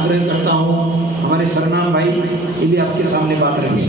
आग्रह करता हूँ हमारे सरनाम भाई ये भी आपके सामने बात रखेंगे।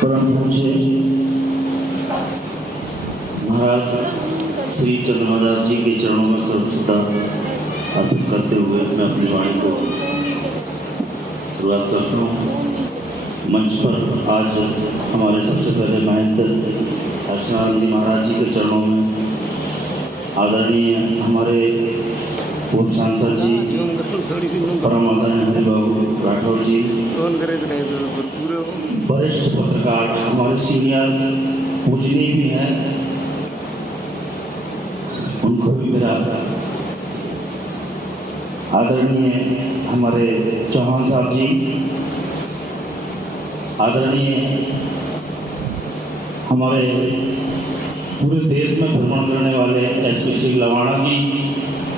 परम पूज्य महाराज श्री चंद्रमादास जी के चरणों में सर्वश्रद्धा अर्पित करते हुए मैं अपनी वाणी को शुरुआत करता हूँ। मंच पर आज हमारे सबसे पहले महंत अर्चनानंद जी महाराज जी के चरणों में आदरणीय हमारे पूर्व सांसद जी परम आदरणीय हरिबाबू राठौर जी, वरिष्ठ पत्रकार हमारे सीनियर पूजनीय भी हैं, उनको भी मेरा आदरणीय हमारे चौहान साहब जी, आदरणीय हमारे पूरे देश में भ्रमण करने वाले एसपी श्री लवाणा जी,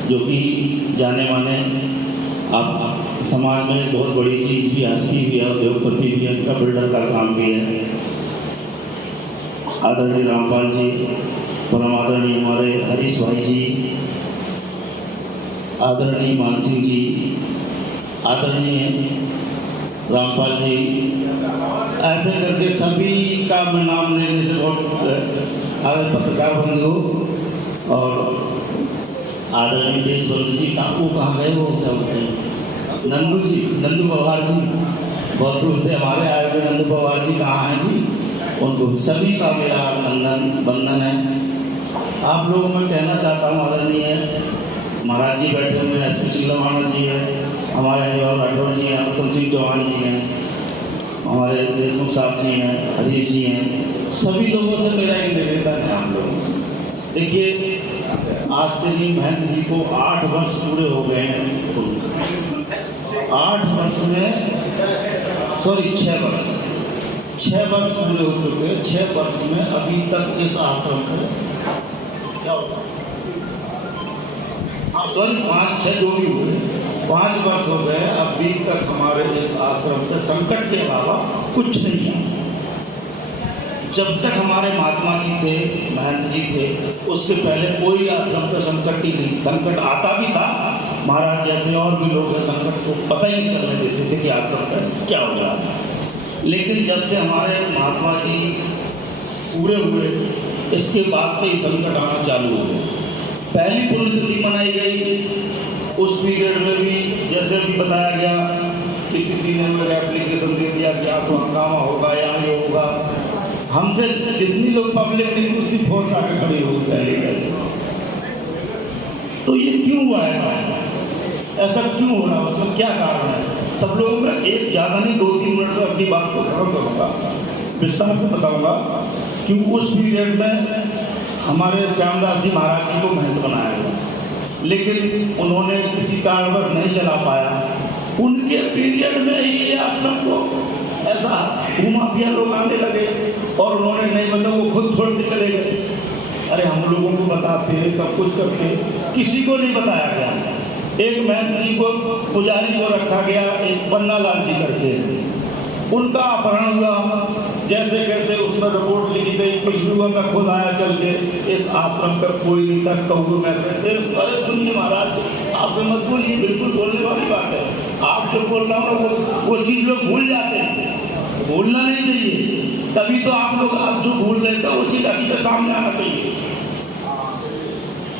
जो कि जाने माने आप समाज में बहुत बड़ी चीज़ भी हस्ती भी है, उद्योगपति भी है, उनका बिल्डर का काम भी है। आदरणीय रामपाल जी, परम आदरणीय हमारे हरीश भाई जी, आदरणीय मान सिंह जी, आदरणीय रामपाल जी, ऐसे करके सभी का मैं नाम लेने से बहुत आदर पत्रकार बंधु और आदरणीय देशबंधु जी, वो कहाँ गए, वो क्या बोलते हैं, नंदू जी, नंदू पवार जी, बहुत दूर से हमारे आए हुए नंदू पवार जी कहाँ हैं जी, उनको सभी का मेरा वंदन है। आप लोगों में कहना चाहता हूँ, आदरणीय महाराज जी बैठे हुए हैं, एसपी श्री लवाणा जी हैं, हमारे हरिबाबू राठौर जी हैं, उत्तम सिंह चौहान जी हैं, हमारे देशमुख साहब जी हैं, हरीश जी हैं, सभी लोगों से मेरा एक निवेदन है। आप लोग देखिए, आज से भी महंत जी को 8 वर्ष पूरे हो गए हैं। 8 वर्ष में 6 वर्ष पूरे हो चुके। 6 वर्ष में अभी तक इस आश्रम को क्या होता, 5-6 जो भी हुए, 5 वर्ष हो गए, अभी तक हमारे इस आश्रम से संकट के अलावा कुछ नहीं है। जब तक हमारे महात्मा जी थे, महंत जी थे, उसके पहले कोई आश्रम पे संकट ही नहीं। संकट आता भी था, महाराज जैसे और भी लोग हैं, संकट को पता ही नहीं चलने देते थे कि आश्रम पर क्या हो रहा है। लेकिन जब से हमारे महात्मा जी पूरे हुए, इसके बाद से ही संकट आना चालू हो गए। पहली पुण्यतिथि मनाई गई, उस पीरियड में भी जैसे अभी बताया गया कि किसी ने मेरा एप्लीकेशन दे दिया कि आपको हंगामा होगा या ये होगा। हमसे जितनी लोग पब्लिक थी उसी फोर्स आके खड़ी हो गई। तो ये क्यों हुआ है, ऐसा क्यों हो रहा है, उसका क्या कारण है? सब लोगों का एक ज़्यादा नहीं 2-3 मिनट में अपनी बात को खत्म करूँगा, विस्तार से बताऊँगा। कि उस पीरियड में हमारे श्यामदास जी महाराज जी को महंत बनाया गया, लेकिन उन्होंने किसी कारणवश नहीं चला पाया। उनके पीरियड में ही आश्रम को ऐसा घुमा-फिरा लोग आने लगे और उन्होंने नहीं, मतलब वो खुद छोड़ के चले गए। अरे हम लोगों को बताते, सब कुछ करते, किसी को नहीं बताया गया। एक महंत जी को, पुजारी को रखा गया, एक पन्नालाल जी करके, उनका अपहरण हुआ। जैसे कैसे उसमें रिपोर्ट लिखी गई, कुछ भी हुआ, मैं खुद आया चल के, इस आश्रम पर कोई नहीं था, कहूँ मैं अरे सुनिए महाराज, आप मत बोलिए, बिल्कुल बोलने वाली बात है। आप जो बोल रहा हूँ वो चीज़ लोग भूल जाते हैं, भूलना नहीं चाहिए। तभी तो आप लोग आप जो भूल रहे थे वो चीज़ अभी तक सामने आना चाहिए।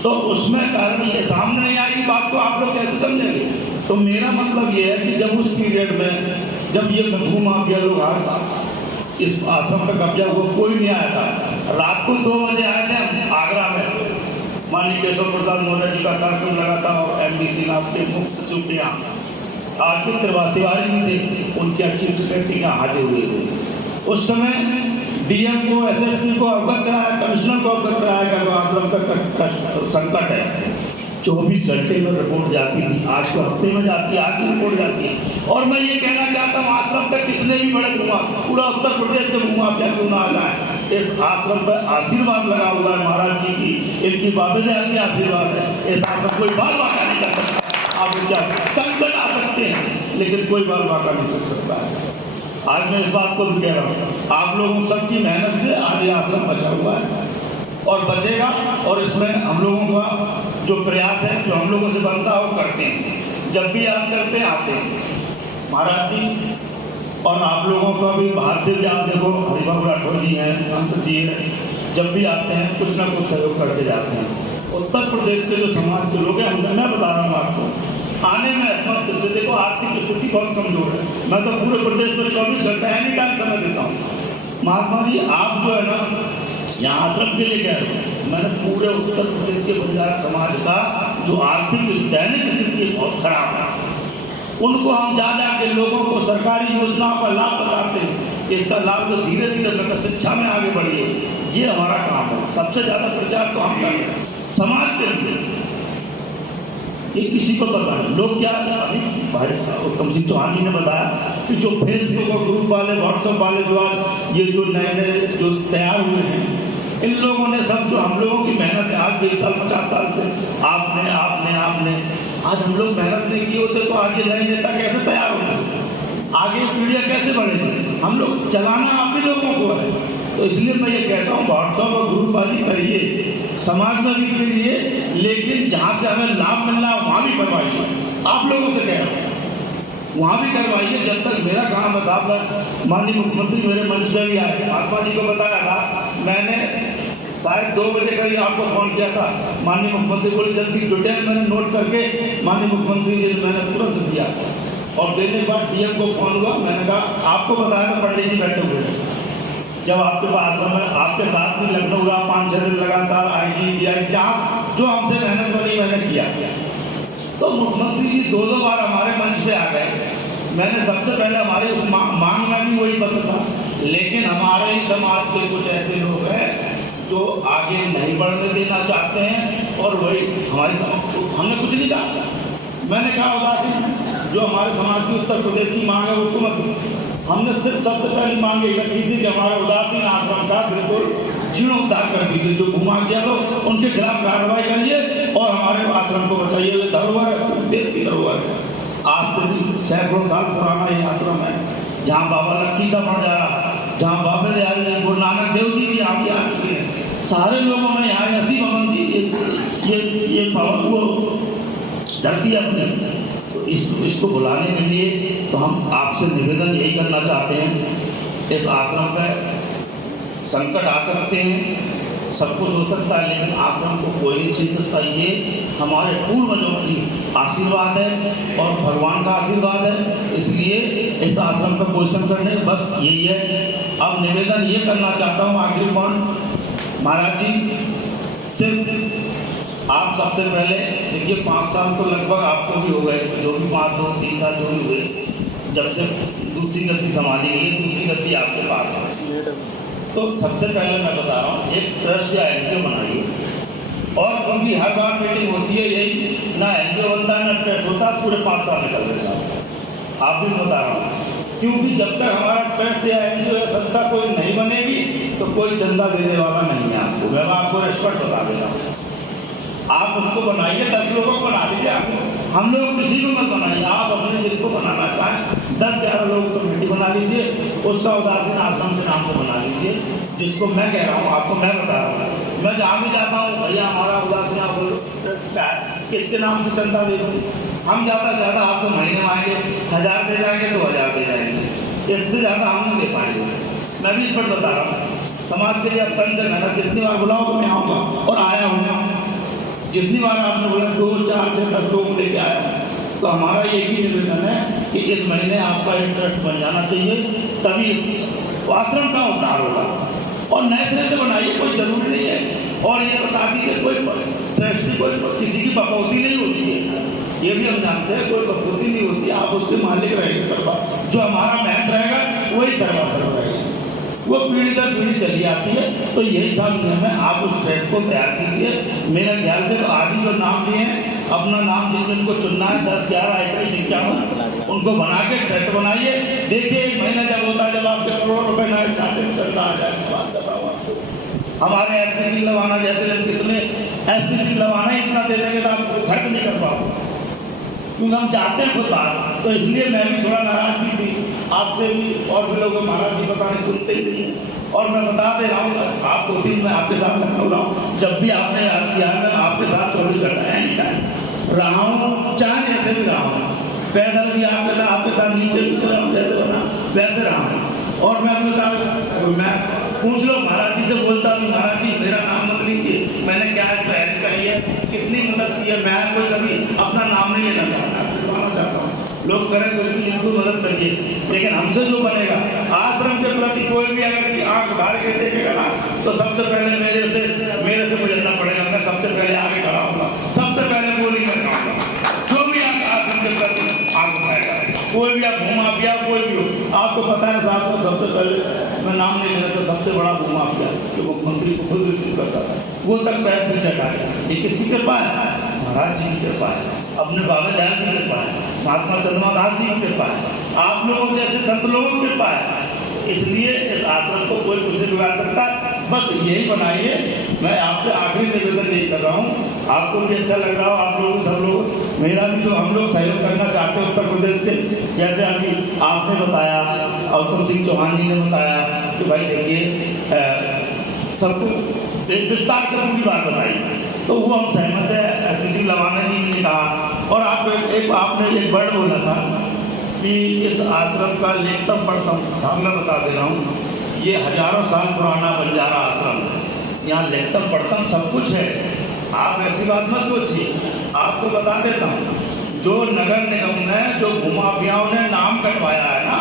तो उसमें कारण ये सामने नहीं आई बात को आप लोग कैसे समझेंगे? तो मेरा मतलब ये है कि जब उस पीरियड में जब ये भू-माफिया लोग आया था, इस आश्रम पर कब्जा हुआ, कोई नहीं आया था। रात को 2 बजे आए थे हम आगरा में, माननीय केशव प्रसाद मौर्य जी का कार्यक्रम लगा था और MDC नाथ के मुख्य सचिव के यहाँ आरके तिवारी जी थे, उनके चीफ सेक्रेटरी यहाँ हाजिर हुए थे। उस समय DM को, SSP को अवगत कराया, कमिश्नर को अवगत कराया कि आश्रम का संकट है। 24 घंटे में रिपोर्ट जाती थी, आज को हफ्ते में जाती है, आज की रिपोर्ट जाती है। और मैं ये कहना चाहता हूँ, आश्रम पे कितने भी बड़े पूरा उत्तर प्रदेश से भूमाफिया क्यों ना आ जाए, इस आश्रम पर आशीर्वाद लगा हुआ है महाराज जी की, इनकी बाबेदार के आशीर्वाद है। इस आश्रम कोई बाल वाका नहीं कर सकता। आप क्या संकट आ सकते हैं, लेकिन कोई बाल वाका नहीं कर सकता है। आज मैं इस बात को भी कह रहा हूँ, आप लोगों सबकी मेहनत से आज ये आश्रम बचा हुआ है और बचेगा। और इसमें हम लोगों का जो प्रयास है, जो हम लोगों से बनता है, वो करते हैं। जब भी याद करते आते हैं महाराज जी। और आप लोगों का भी बाहर से भी आप देखो, हरिबाबू राठौर जी हैं, हंस जी हैं, जब भी आते हैं कुछ ना कुछ सहयोग करके जाते हैं। उत्तर प्रदेश के जो समाज के लोग हैं, मैं बता रहा हूँ आपको, आने में असमर्थ थे। देखो आर्थिक स्थिति बहुत कमजोर है। मैं तो पूरे प्रदेश में 24 घंटे एनी टाइम समय देता हूँ। महात्मा जी आप जो है ना यहाँ आश्रम के लिए कह रहे हो, मैंने पूरे उत्तर प्रदेश के बंजारा समाज का जो आर्थिक दैनिक स्थिति बहुत खराब है, उनको हम जा के लोगों को सरकारी योजनाओं का लाभ बताते हैं। इसका लाभ तो धीरे धीरे मतलब शिक्षा में आगे बढ़िए, ये हमारा काम है। सबसे ज्यादा प्रचार तो हम करते हैं समाज के लिए, ये किसी को पता नहीं। लोग क्या अभी कम सिंह चौहान जी ने बताया कि जो फेसबुक और ग्रुप वाले, व्हाट्सएप वाले जो आज ये जो नए नए जो तैयार हुए हैं, इन लोगों ने सब जो हम लोगों की मेहनत है आज 20 साल 50 साल से आपने आज हम लोग मेहनत नहीं किए होते तो आज ये नए नेता कैसे तैयार होते, आगे पीढ़ियाँ कैसे बढ़ेगी। हम लोग चलाना आप ही लोगों को है। तो इसलिए मैं ये कहता हूँ व्हाट्सएप और ग्रुपबाजी करिए, समाज में भी करिए, लेकिन जहाँ से हमें लाभ मिल रहा है वहाँ भी करवाइए। आप लोगों से कह रहा हूँ वहाँ भी करवाइए। जब तक मेरा काम है साहब, माननीय मुख्यमंत्री मेरे मंच में भी आए, महात्मा जी को बताया था, मैंने शायद 2 बजे करीब आपको फोन किया था। माननीय मुख्यमंत्री बोले जल्दी डिटेल मैंने नोट करके माननीय मुख्यमंत्री जी ने मैंने तुरंत दिया, और देने के बाद डीएम को फोन हुआ। मैंने कहा आपको बताया था पंडित जी बैठे हुए हैं, जब आपके पास आपके साथ भी लखनऊ रहा 5-6 दिन लगातार आईजी जहाँ जो हमसे मेहनत बनी मैंने किया। तो मुख्यमंत्री जी 2 बार हमारे मंच पे आ गए। मैंने सबसे पहले हमारे उस मांग में भी वही पत्र था, लेकिन हमारे ही समाज के कुछ ऐसे लोग हैं जो आगे नहीं बढ़ने देना चाहते हैं, और वही हमारे हमने कुछ नहीं कहा। मैंने कहा उदासीन जो हमारे समाज की उत्तर प्रदेश की मांग है उसको मत, हमने सिर्फ सबसे पहली मांग ये रखी थी कि हमारे उदासीन आश्रम का बिल्कुल जीर्णोद्धार कर दीजिए। जो घुमा गया लोग उनके खिलाफ कार्रवाई करिए और हमारे आश्रम को बचाइए। धरोहर है, देश की धरोहर है। आज से भी सैकड़ों साल पुराना ये आश्रम है, जहाँ बाबा लक्की सा पड़ जा रहा, जहाँ बाबा दयाल जी, गुरु नानक देव जी भी यहाँ आ चुके हैं। सारे लोगों ने यहाँ नसीब अमन जी ये पावन को धरती अपनी, तो इसको बुलाने के लिए तो हम आपसे निवेदन यही करना चाहते हैं। इस आश्रम पर संकट आ सकते हैं, सब कुछ हो सकता है, लेकिन आश्रम को कोई नहीं छीन सकता। ये हमारे पूर्वजों की आशीर्वाद है और भगवान का आशीर्वाद है, इसलिए इस आश्रम का कोई संकट नहीं। बस यही है। अब निवेदन ये करना चाहता हूँ आखिर महाराज जी, सिर्फ आप सबसे पहले देखिए 5 साल तो लगभग आपको भी हो गए, जो भी 5-2-3 साल जो भी हुए, जब से दूसरी गति संभाली गई, दूसरी गति आपके पास है। तो सबसे पहले मैं बता रहा हूँ एक ट्रस्ट या एनजीओ बनाइए, और उनकी हर बार मीटिंग होती है, यही ना एनजीओ बनता है ना ट्रस्ट होता है, पूरे 5 साल निकल गए साहब। आप भी बता रहा हूँ, क्योंकि जब तक हमारा ट्रस्ट या एनजीओ या संस्था कोई नहीं बनेगी तो कोई चंदा देने वाला नहीं है आपको। मैं आपको रेस्पेक्ट बता दे रहा हूँ। आप उसको बनाइए, 10 लोगों को बना लीजिए। आप हम लोग किसी को मत बनाइए, आप अपने जिनको बनाना चाहें 10-11 लोग कमेटी बना लीजिए, उसका उदासीन आश्रम के नाम को बना लीजिए। जिसको मैं कह रहा हूँ आपको मैं बता रहा हूँ, मैं जहाँ भी जाता हूँ भैया हमारा उदासीन किसके नाम से चंदा दे दूँ, हम ज़्यादा आपको महीने में आएंगे 1000 दे जाएंगे, 2000 दे जाएंगे, इससे ज़्यादा हम नहीं दे पाएंगे। मैं भी इस पर बता रहा हूँ, समाज के लिए अब तन से मेहनत, जितनी बार बुलाओ तो मैं आऊँगा और आया हूँ। जितनी बार आपने बोला 2, 4 से 10 लोग लेके आया, तो हमारा एक ही निवेदन है कि इस महीने आपका एक ट्रस्ट बन जाना चाहिए, तभी इस आश्रम का उद्धार होगा। और नए सिरे से बनाइए, कोई जरूरी नहीं है। और ये बता दीजिए कोई ट्रस्ट कोई किसी की बकौती नहीं होती है, ये भी हम जानते हैं, कोई बकौती नहीं होती। आप उसके मालिक रहेंगे, जो हमारा महंत रहेगा वही सर्वासर्व रहेगा, वो पीढ़ी दर पीढ़ी चली आती है। तो यही सब नियम है, आप उस ट्रस्ट को तैयार कीजिए। मेरा ख्याल से तो आदि जो नाम लिए हैं, अपना नाम जिनको चुनना है 10, 11, 21, 51 उनको बना के ट्रस्ट बनाइए। देखिए 1 महीना जब होता है, जब आपके करोड़ रुपए ना चाहते में चलता आ जाए, बात बताओ आपको। हमारे एसपीसी लवाना जैसे कितने एसपीसी लवाना ही इतना दे देंगे तो आप खर्च नहीं कर पाओगे, क्योंकि हम चाहते हैं खुद बात। तो इसलिए मैं भी थोड़ा नाराज भी थी आपसे भी, और भी लोग महाराज जी पता नहीं सुनते ही नहीं है। और मैं बता दे रहा हूँ आप 2 दिन मैं आपके साथ लखनऊ रहा हूँ, जब भी आपने याद किया मैं आपके साथ 24 घंटे एनी टाइम रहा हूँ, चाहे जैसे भी रहा हूँ, पैदल भी आपके साथ नीचे भी चला हूँ, जैसे बना वैसे रहा हूँ। और मैं पूछ लो महाराज जी से बोलता हूँ, महाराज जी मेरा नाम मत लीजिए, मैंने क्या इसमें हेल्प करी है, कितनी मदद की है, मैं कोई कभी अपना नाम नहीं लेना चाहता हूँ। लोग करें कुछ भी, इनको मदद करिए, लेकिन हमसे जो बनेगा आश्रम के प्रति कोई भी अगर आंख उठा के देखेगा ना, तो सबसे पहले मेरे से गुजरना पड़ेगा। मैं सबसे पहले आगे खड़ा होगा, सबसे पहले बोली करना होगा। जो भी आप आश्रम के प्रति आंख उठाएगा, कोई भी आप भूमाफिया कोई भी हो, आपको पता है साहब, तो सबसे पहले मैं नाम नहीं लेना, तो सबसे बड़ा भूमाफिया जो मुख्यमंत्री को खुद रिसीव करता था, वो तक पैर पीछे हटाया। ये किसकी कृपा है? महाराज जी की कृपा है, अपने बाबा दयाल की कृपा है, महात्मा चंद्रमादास जी की कृपा है, आप लोगों जैसे संत लोगों की कृपा है। इसलिए इस आश्रम को कोई कुछ नहीं बिगाड़ सकता। बस यही बनाइए। मैं आपसे आखिरी निवेदन यही कर रहा हूँ, आपको भी अच्छा लग रहा हो, आप लोग सब लोग, मेरा भी जो हम लोग सहयोग करना चाहते हैं उत्तर प्रदेश से, जैसे अभी आपने बताया, उत्तम सिंह चौहान जी ने बताया कि भाई देखिए सबको एक विस्तार से पूरी बात बताई, तो वो हम सहमत है। एसपी लवाना जी ने कहा, और आपने एक वर्ड बोला था कि इस आश्रम का लेखतम पढ़तम, मैं बता दे रहा हूँ, ये हजारों साल पुराना बंजारा आश्रम है, यहाँ लेखतम पढ़तम सब कुछ है। आप ऐसी बात मत सोचिए, आपको बता देता हूँ, जो नगर निगम ने, जो भूमाफियाओं ने नाम कटवाया है ना,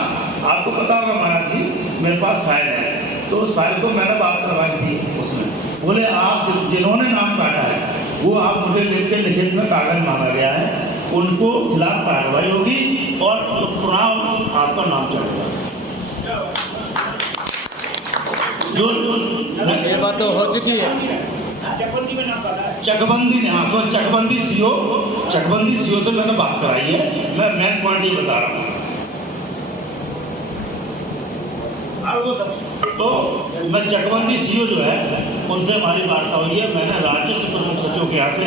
आपको पता होगा महाराज जी, मेरे पास फाइल है, तो उस फाइल को मैंने बात करवाई थी। उसमें बोले आप जिन्होंने नाम काटा है वो आप मुझे लिख के लिखित में कागज मांगा गया है, उनको खिलाफ कार्रवाई होगी और चुनाव आपका नाम चढ़ेगा। जो ये बात तो हो चुकी है, चकबंदी ने, हाँ सो चकबंदी सीओ से मैंने बात कराई है। मैं मेन पॉइंट ये बता रहा हूँ। तो मैं चकबंदी सीओ जो है उनसे हमारी वार्ता हुई है, मैंने राजस्व प्रमुख सचिव के यहाँ से,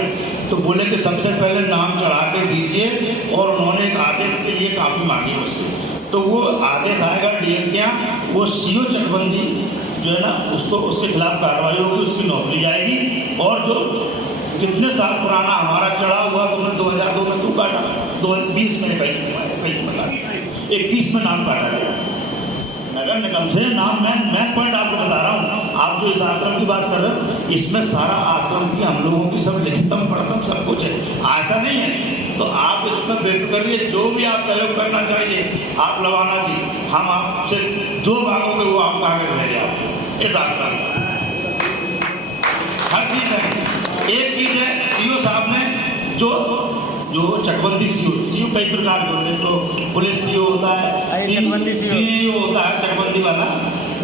तो बोले कि सबसे पहले नाम चढ़ा के दीजिए, और उन्होंने एक आदेश के लिए काफी मांगी मुझसे, तो वो आदेश आएगा डीएम के यहाँ, वो सीओ चकबंदी जो है ना, उसको उसके खिलाफ कार्रवाई होगी, उसकी नौकरी जाएगी। और जो कितने साल पुराना हमारा चढ़ा हुआ, तुमने 2002 में क्यों काटा, 2020 में 21 में काटा, 21 में नाम काटा गया नगर निगम से नाम। मैं पॉइंट आपको बता रहा हूँ, आप जो इस आश्रम की बात कर रहे हो, इसमें सारा आश्रम की, हम लोगों की सब लिखितम पढ़तम सब कुछ है, ऐसा नहीं है। तो आप इसमें बेफिक्र करिए, जो भी आप सहयोग करना चाहिए, आप लवाना जी, हम आपसे जो मांगोगे वो आपको आगे बढ़ेंगे। आप इस आश्रम हर चीज है। एक चीज है, सीओ साहब ने जो चकबंदी सीओ कई प्रकार के होते हैं, तो पुलिस सीओ होता है, सीईओ होता है चकबंदी वाला,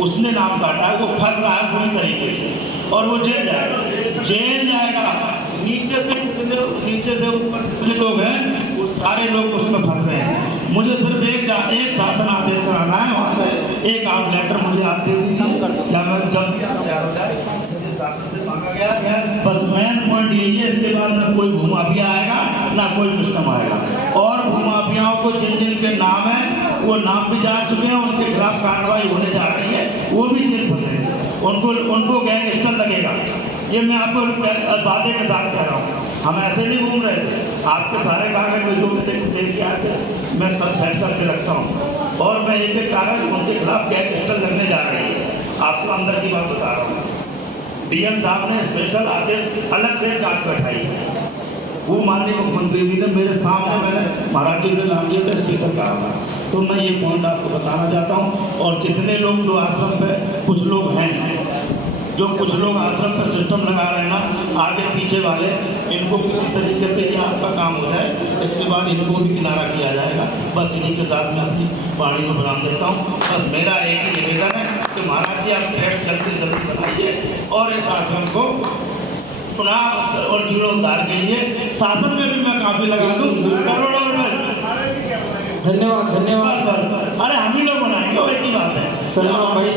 उसने नाम काटा है, वो फंस रहा है पूरी तरीके से, और वो जेल जाएगा। नीचे से ऊपर जितने लोग हैं वो सारे लोग उसमें फंस रहे हैं। मुझे सिर्फ एक शासन आदेश कराना है, वहाँ से एक आप लेटर मुझे आप दे दीजिए, या मैं जब तैयार हो जाए शासन से मांगा गया है। बस मेन पॉइंट यही है, इसके बाद ना कोई भूमाफिया आएगा ना कोई सिस्टम आएगा। और भूमाफियाओं को जिन जिन के नाम है वो नाम भी जा चुके हैं, उनके खिलाफ कार्रवाई होने जा रही है, वो भी जेल फंसेंगे, उनको गैंगस्टर लगेगा। ये मैं आपको वादे के साथ कह रहा हूँ, हम ऐसे नहीं घूम रहे थे। आपके सारे कागज जो देख के आए थे मैं सब सेट करके रखता हूँ, और मैं एक एक कागज उनके खिलाफ गैंगस्टर लगने जा रही है। आपको अंदर की बात बता रहा हूँ, डीएम साहब ने स्पेशल आदेश अलग से जांच बैठाई है। वो माननीय मुख्यमंत्री जी ने मेरे सामने, मैंने महाराज जी से नाम दिया था, स्पेशल कहा था। तो मैं ये पॉइंट आपको बताना चाहता हूँ। और जितने लोग जो आश्रम पे कुछ लोग हैं, जो कुछ लोग आश्रम पर सिस्टम लगा रहे हैं ना, आगे पीछे वाले, इनको किसी तरीके से ये आपका काम हो जाए, इसके बाद इनको भी किनारा किया जाएगा। बस इन्हीं के साथ मैं अपनी वाणी को विराम देता हूँ। बस मेरा एक ही निवेदन है कि महाराज जी आप फ्लैट जल्दी जल्दी बनाइए, और इस आश्रम को पुनः और जीर्णोद्धार के लिए शासन में भी मैं काफी लगा दूँ, करोड़ों रुपए। धन्यवाद। अरे हम ही लोग बनाएंगे, वो एक ही बात है सलमान भाई।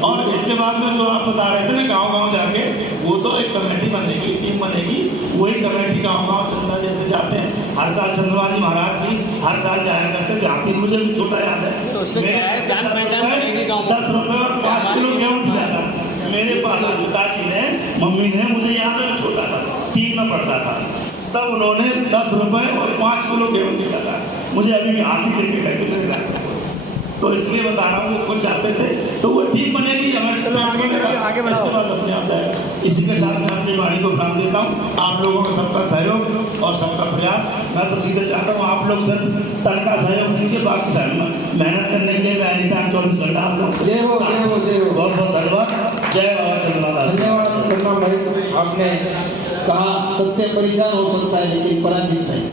और इसके बाद में जो आप बता रहे थे ना, गांव-गांव जाके, वो तो एक कमेटी बनेगी, टीम बनेगी, वही कमेटी गांव-गांव चंदा जैसे जाते हैं। हर साल चंद्रबाजी महाराज जी हर साल जाया करते थे, जहाँ की मुझे भी छोटा याद है, तो उससे क्या है, जान पहचान बनेगी गाँव में। 10 रुपए और 5 किलो गेहूँ दिया था मेरे पिताजी ने, मम्मी ने, मुझे याद है, छोटा था, 3 में पढ़ता था। तब उन्होंने 10 रुपए और 5 किलो गेहूं दिया था। मुझे अभी भी हाथ ही लेके कहते मिल रहा है। तो इसलिए बता रहा हूँ, वो कुछ चाहते थे तो वो ठीक बनेगी, हमारे चलो आगे बढ़ाओ, इसके बाद अपने आता है। इसी के साथ मैं अपनी वाणी को प्राप्त देता हूँ। आप लोगों का सबका सहयोग और सबका प्रयास, मैं तो सीधे चाहता हूँ आप लोग सर तन का सहयोग दीजिए, बाकी सर मेहनत करने के लिए एनी टाइम 24 घंटा आप लोग। जय हो, जय हो, जय हो। बहुत बहुत धन्यवाद। जय बाबा चंद्रनाथ। धन्यवाद सरनाम भाई, आपने कहा सत्य परेशान हो सकता है लेकिन पराजित नहीं।